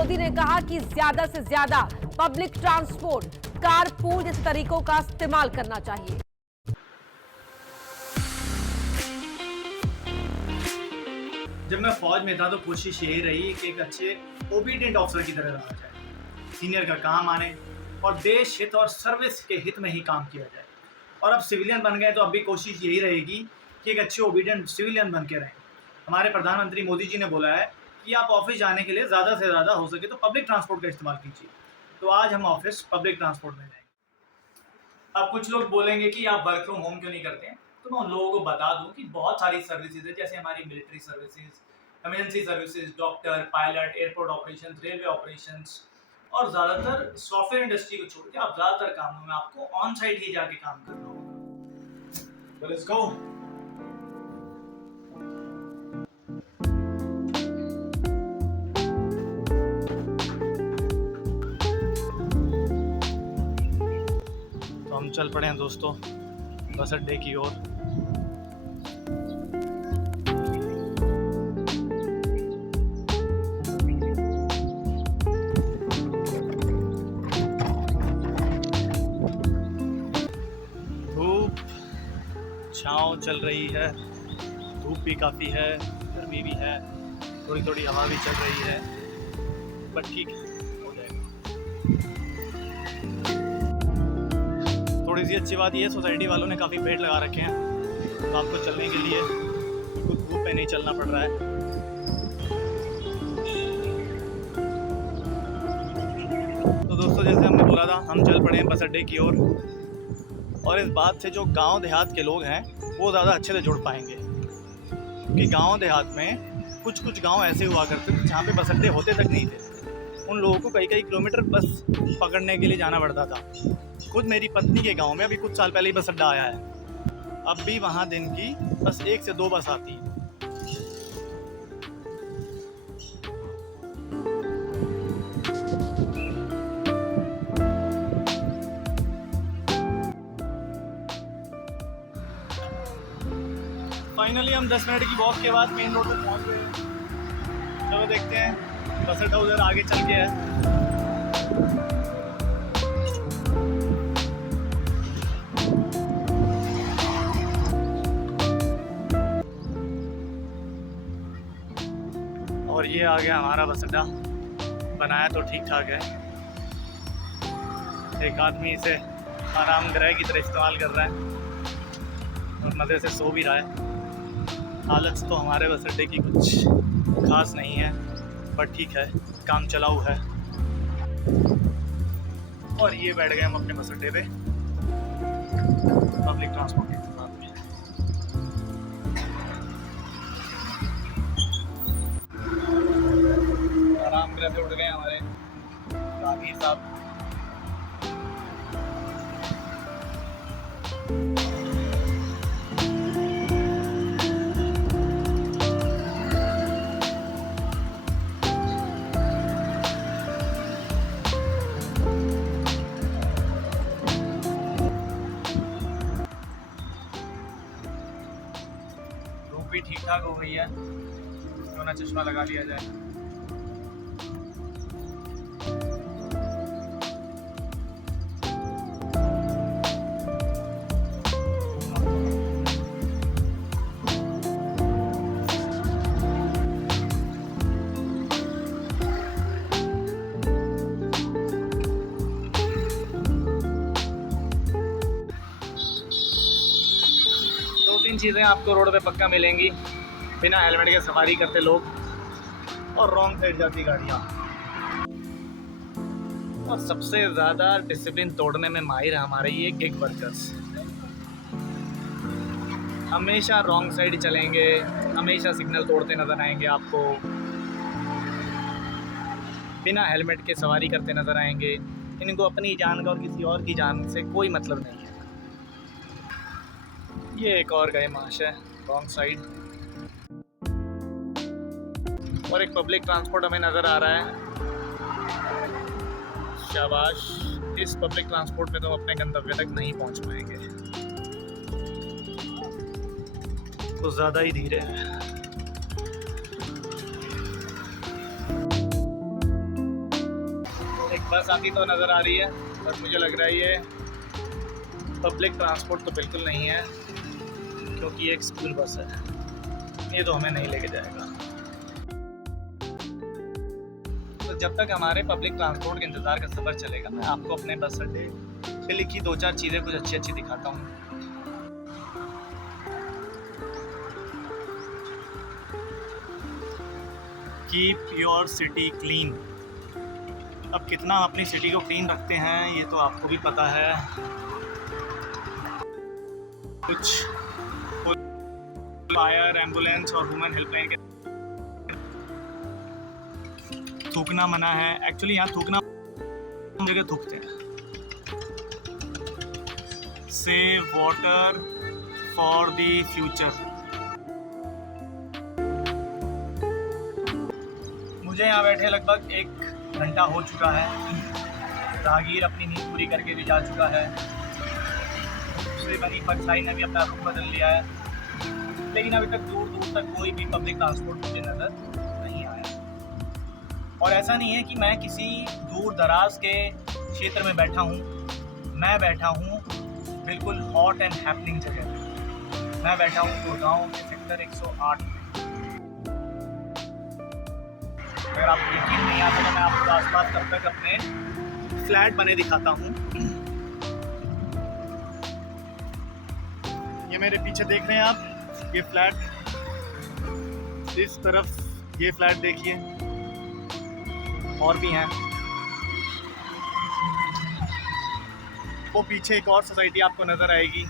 मोदी ने कहा कि ज्यादा से ज्यादा पब्लिक ट्रांसपोर्ट, कारपूल जैसे तरीकों का इस्तेमाल करना चाहिए। जब मैं फौज में था तो कोशिश यही रही कि एक अच्छे ओबीडियंट ऑफिसर की तरह रहा जाए, सीनियर का काम माने और देश हित और सर्विस के हित में ही काम किया जाए। और अब सिविलियन बन गए तो अब भी कोशिश यही रहेगी कि एक अच्छे ओबीडियंट सिविलियन बन के रहें। हमारे प्रधानमंत्री मोदी जी ने बोला है कि आप ऑफिस जाने के लिए ज़्यादा से ज़्यादा हो सके तो पब्लिक ट्रांसपोर्ट का इस्तेमाल कीजिए। तो आज हम ऑफिस पब्लिक ट्रांसपोर्ट में जाएंगे। अब कुछ लोग बोलेंगे कि आप वर्क फ्रॉम होम क्यों नहीं करते हैं, तो मैं उन लोगों को बता दूं कि बहुत सारी सर्विसेज है, जैसे हमारी military services, emergency services, doctor, pilot, airport operations, railway operations और ज़्यादातर सॉफ्टवेयर इंडस्ट्री को छोड़ के आप ज़्यादातर कामों में आपको ऑन साइट ही जाके काम करना होगा। So let's go. तो हम चल पड़े हैं दोस्तों बस अड्डे की ओर। धूप छाँव चल रही है, धूप भी काफ़ी है, गर्मी भी है, थोड़ी थोड़ी हवा भी चल रही है, बट ठीक हो जाएगा। थोड़ी सी अच्छी बात ये है, सोसाइटी वालों ने काफ़ी पेड़ लगा रखे हैं, तो आपको चलने के लिए कुछ धूप में नहीं चलना पड़ रहा है। तो दोस्तों जैसे हमने बोला था, हम चल पड़े हैं बस अड्डे की ओर। और इस बात से जो गांव देहात के लोग हैं वो ज़्यादा अच्छे से जुड़ पाएंगे, क्योंकि गांव देहात में कुछ गांव ऐसे हुआ करते थे जहाँ पे बस अड्डे होते तक नहीं थे। उन लोगों को कई किलोमीटर बस पकड़ने के लिए जाना पड़ता था। खुद मेरी पत्नी के गांव में अभी कुछ साल पहले ही बस अड्डा आया है। अब भी वहाँ दिन की बस 1 से 2 बस आती है। फाइनली हम 10 मिनट की वॉक के बाद मेन रोड पर पहुंच गए। चलो देखते हैं, बस अड्डा उधर आगे चल के है। और ये आ गया हमारा बस अड्डा। बनाया तो ठीक ठाक है, एक आदमी इसे आराम गृह की तरह इस्तेमाल कर रहा है और मज़े से सो भी रहा है। हालत तो हमारे बस अड्डे की कुछ खास नहीं है, पर ठीक है, काम चलाऊ है। और ये बैठ गए हम अपने बस अड्डे पे पब्लिक ट्रांसपोर्ट के साथ में। आराम गृह पे उठ गए हमारे रागी साहब। भी ठीक ठाक हो गई है, क्यों ना चश्मा लगा लिया जाए। चीज़ें आपको रोड पे पक्का मिलेंगी, बिना हेलमेट के सवारी करते लोग और रॉन्ग साइड जाती गाड़ियाँ। और सबसे ज़्यादा डिसिप्लिन तोड़ने में माहिर है हमारे ये गिग वर्कर्स। हमेशा रॉन्ग साइड चलेंगे, हमेशा सिग्नल तोड़ते नज़र आएंगे आपको, बिना हेलमेट के सवारी करते नज़र आएंगे। इनको अपनी जान का और किसी और की जान से कोई मतलब नहीं है। ये एक और गए माश है रॉन्ग साइड। और एक पब्लिक ट्रांसपोर्ट हमें नज़र आ रहा है। शाबाश, इस पब्लिक ट्रांसपोर्ट में तो हम अपने गंतव्य तक नहीं पहुंच पाएंगे, कुछ ज़्यादा ही धीरे है। बस आती तो नज़र आ रही है, बट मुझे लग रहा है ये पब्लिक ट्रांसपोर्ट तो बिल्कुल नहीं है, क्योंकि ये एक स्कूल बस है। ये तो हमें नहीं लेके जाएगा। तो जब तक हमारे पब्लिक ट्रांसपोर्ट के इंतज़ार का सफ़र चलेगा, मैं आपको अपने बस अड्डे पे लिखी 2-4 चीज़ें कुछ अच्छी अच्छी दिखाता हूँ। Keep your city clean. अब कितना हम अपनी सिटी को क्लीन रखते हैं ये तो आपको भी पता है। कुछ फायर, एम्बुलेंस और वुमेन हेल्पलाइन के थूकना मना है। एक्चुअली यहाँ थूकना जगह थूकते हैं। Save water for the future. मुझे यहाँ बैठे लगभग 1 घंटा हो चुका है। राहगीर अपनी नींद पूरी करके भी जा चुका है। दूसरी बनी परछाई ने भी अपना रुख बदल लिया है, लेकिन अभी तक दूर दूर तक कोई भी पब्लिक ट्रांसपोर्ट मुझे नज़र नहीं आया। और ऐसा नहीं है कि मैं किसी दूर दराज के क्षेत्र में बैठा हूँ। मैं बैठा हूँ बिल्कुल हॉट एंड हैपनिंग जगह। मैं बैठा हूँ गुड़गांव के सेक्टर 108 में। अगर आपको यकीन नहीं आता तो मैं आपको आसपास तब तक अपने फ्लैट बने दिखाता हूँ। ये मेरे पीछे देख रहे हैं आप, ये फ्लैट, इस तरफ ये फ्लैट देखिए, और भी हैं। वो पीछे एक और सोसाइटी आपको नज़र आएगी,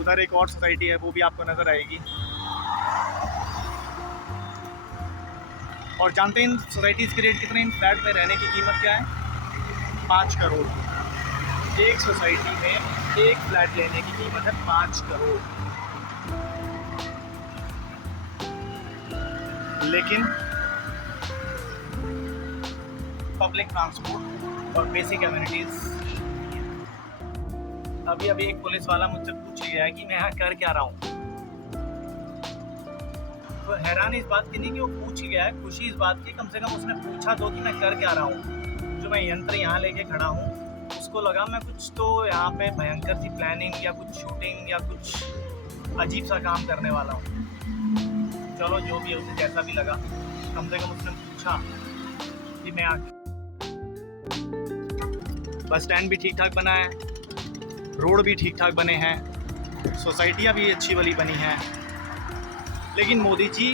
उधर एक और सोसाइटी है, वो भी आपको नज़र आएगी। और जानते हैं इन सोसाइटीज़ के रेट कितने, इन फ्लैट में रहने की कीमत क्या है? 5 करोड़। एक सोसाइटी में एक फ्लैट लेने की कीमत है 5 करोड़। लेकिन पब्लिक ट्रांसपोर्ट और बेसिक एमिनिटीज़। अभी एक पुलिस वाला मुझसे पूछ गया है कि मैं यहाँ कर क्या रहा हूँ। तो हैरान इस बात की नहीं कि वो पूछ गया है, खुशी इस बात की कम से कम उसने पूछा तो कि मैं कर क्या रहा हूँ। जो मैं यंत्र यहाँ लेके खड़ा हूँ, उसको लगा मैं कुछ तो यहाँ पे भयंकर सी प्लानिंग या कुछ शूटिंग या कुछ अजीब सा काम करने वाला हूँ। चलो जो भी है, उसे जैसा भी लगा, कम से कम उसने पूछा कि मैं बस स्टैंड भी ठीक ठाक बना है, रोड भी ठीक ठाक बने हैं, सोसाइटियाँ भी अच्छी वाली बनी हैं, लेकिन मोदी जी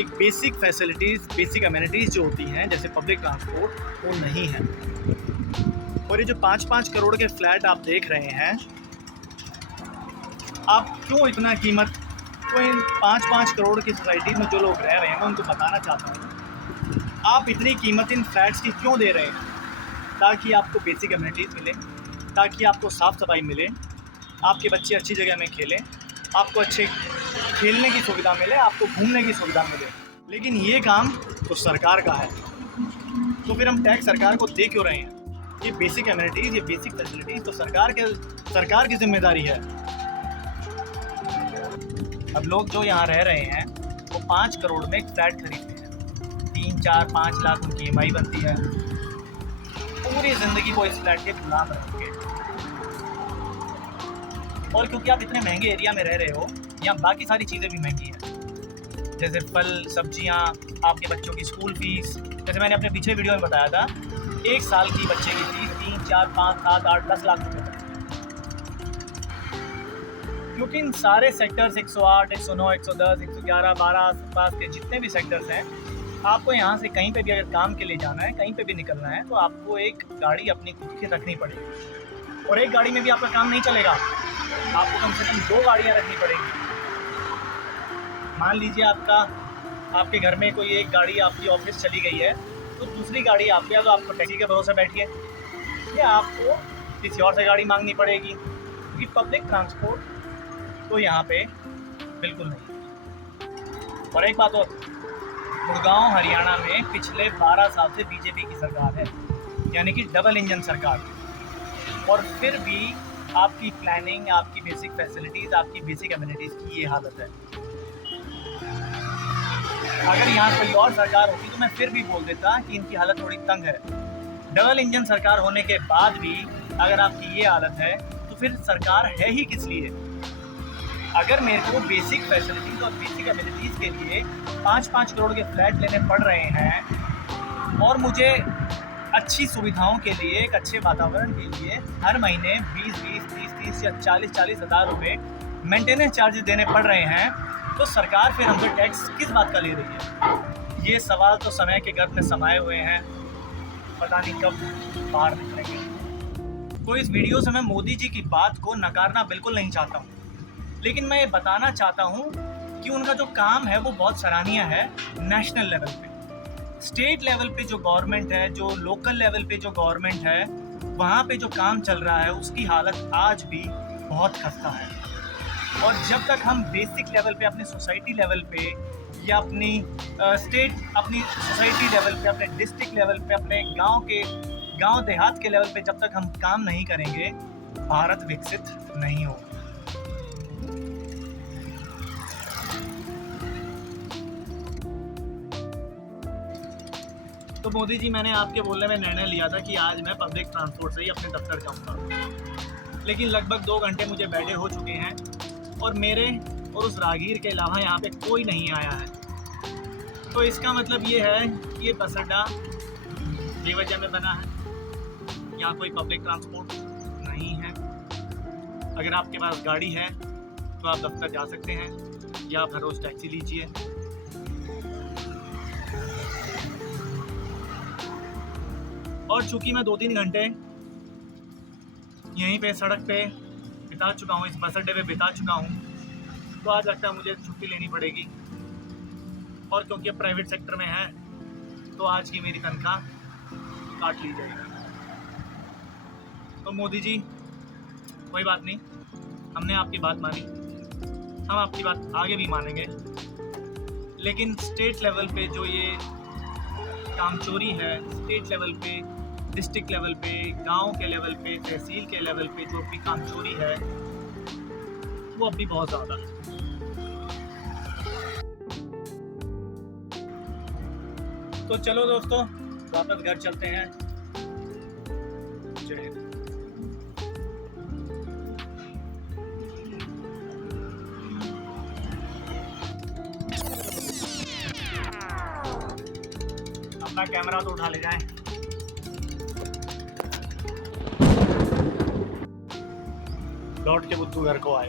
एक बेसिक फैसिलिटीज़, बेसिक अमेनिटीज़ जो होती हैं जैसे पब्लिक ट्रांसपोर्ट, वो नहीं है। और ये जो 5-5 करोड़ के फ्लैट आप देख रहे हैं, आप क्यों इतना कीमत, तो इन 5-5 करोड़ की सोसाइटी में जो लोग रह रहे हैं मैं उनको बताना चाहता हूँ, आप इतनी कीमत इन फ्लैट्स की क्यों दे रहे हैं? ताकि आपको बेसिक अमेनिटीज़ मिले, ताकि आपको साफ़ सफाई मिले, आपके बच्चे अच्छी जगह में खेलें, आपको अच्छे खेलने की सुविधा मिले, आपको घूमने की सुविधा मिले। लेकिन ये काम तो सरकार का है, तो फिर हम टैक्स सरकार को दे क्यों रहे हैं? ये बेसिक एमिनिटीज़, ये बेसिक फैसिलिटीज़ तो सरकार की जिम्मेदारी है। अब लोग जो यहाँ रह रहे हैं वो 5 करोड़ में एक फ्लैट खरीदते हैं, 3-4-5 लाख उनकी EMI बनती है। पूरी ज़िंदगी वो इस फ्लैट के गुलाम रहेंगे। और क्योंकि आप इतने महंगे एरिया में रह रहे हो, यहाँ बाकी सारी चीज़ें भी महंगी हैं, जैसे फल, सब्जियाँ, आपके बच्चों की स्कूल फीस। जैसे मैंने अपने पिछले वीडियो में बताया था, 1 साल की बच्चे की फीस 3, 4, 5, 7, 8, 10 लाख रुपये तक। क्योंकि इन सारे सेक्टर्स 108, 109, 110, 111, 12 आसपास के जितने भी सेक्टर्स हैं, आपको यहाँ से कहीं पे भी अगर काम के लिए जाना है, कहीं पे भी निकलना है, तो आपको एक गाड़ी अपनी खुद की रखनी पड़ेगी। और एक गाड़ी में भी आपका काम नहीं चलेगा, आपको कम से कम 2 गाड़ियाँ रखनी पड़ेगी। मान लीजिए आपके घर में कोई एक गाड़ी आपकी ऑफिस चली गई है, तो दूसरी गाड़ी आपके, तो आपको टैक्सी के भरोसे बैठिए, या आपको किसी और से गाड़ी मांगनी पड़ेगी, क्योंकि पब्लिक ट्रांसपोर्ट तो यहाँ पे बिल्कुल नहीं। और एक बात और, गुड़गांव हरियाणा में पिछले 12 साल से बीजेपी की सरकार है, यानी कि डबल इंजन सरकार, और फिर भी आपकी प्लानिंग, आपकी बेसिक फैसिलिटीज़, आपकी बेसिक एमिनिटीज़ की ये हालत है। अगर यहाँ कोई और सरकार होती तो मैं फिर भी बोल देता कि इनकी हालत थोड़ी तंग है, डबल इंजन सरकार होने के बाद भी अगर आपकी ये हालत है तो फिर सरकार है ही किस लिए? अगर मेरे को बेसिक फैसिलिटीज और बेसिक एबिलिटीज़ के लिए 5-5 करोड़ के फ्लैट लेने पड़ रहे हैं और मुझे अच्छी सुविधाओं के लिए, एक अच्छे वातावरण के लिए हर महीने 20-20, 30-30 या 40-40 हज़ार रुपये मेंटेनेंस चार्जेस देने पड़ रहे हैं, तो सरकार फिर हमसे टैक्स किस बात का ले रही है? ये सवाल तो समय के गर्भ में समाये हुए हैं, पता नहीं कब बाहर निकलेंगे। तो इस वीडियो से मैं मोदी जी की बात को नकारना बिल्कुल नहीं चाहता हूँ, लेकिन मैं ये बताना चाहता हूँ कि उनका जो काम है वो बहुत सराहनीय है नेशनल लेवल पे। स्टेट लेवल पे जो गवर्नमेंट है, जो लोकल लेवल पे जो गवर्नमेंट है, वहाँ पे जो काम चल रहा है उसकी हालत आज भी बहुत खस्ता है। और जब तक हम बेसिक लेवल पे, अपनी सोसाइटी लेवल पे या अपनी अपनी सोसाइटी लेवल पे, अपने डिस्ट्रिक्ट लेवल पे, अपने गांव देहात के लेवल पे जब तक हम काम नहीं करेंगे, भारत विकसित नहीं होगा। तो मोदी जी, मैंने आपके बोलने में निर्णय लिया था कि आज मैं पब्लिक ट्रांसपोर्ट से ही अपने दफ्तर जाऊँगा, लेकिन लगभग 2 घंटे मुझे बैठे हो चुके हैं और मेरे और उस राहगीर के अलावा यहाँ पे कोई नहीं आया है। तो इसका मतलब ये है कि ये बस अड्डा बेवजह में बना है, यहाँ कोई पब्लिक ट्रांसपोर्ट नहीं है। अगर आपके पास गाड़ी है तो आप दफ्तर जा सकते हैं या आप हर रोज़ टैक्सी लीजिए। और चूंकि मैं 2-3 घंटे यहीं पे सड़क पे बिता चुका हूँ, इस बस अड्डे पे बिता चुका हूँ, तो आज लगता है मुझे छुट्टी लेनी पड़ेगी। और क्योंकि अब प्राइवेट सेक्टर में है तो आज की मेरी तनख्वाह काट ली जाएगी। तो मोदी जी, कोई बात नहीं, हमने आपकी बात मानी, हम आपकी बात आगे भी मानेंगे, लेकिन स्टेट लेवल पे जो ये कामचोरी है, स्टेट लेवल पे, डिस्ट्रिक्ट लेवल पे, गांव के लेवल पे, तहसील के लेवल पे जो भी कामचोरी है वो अब भी बहुत ज़्यादा है। तो चलो दोस्तों, वापस घर चलते हैं। जय हिंद। अपना कैमरा तो उठा ले जाएं। लौट के बुद्धू घर को आए।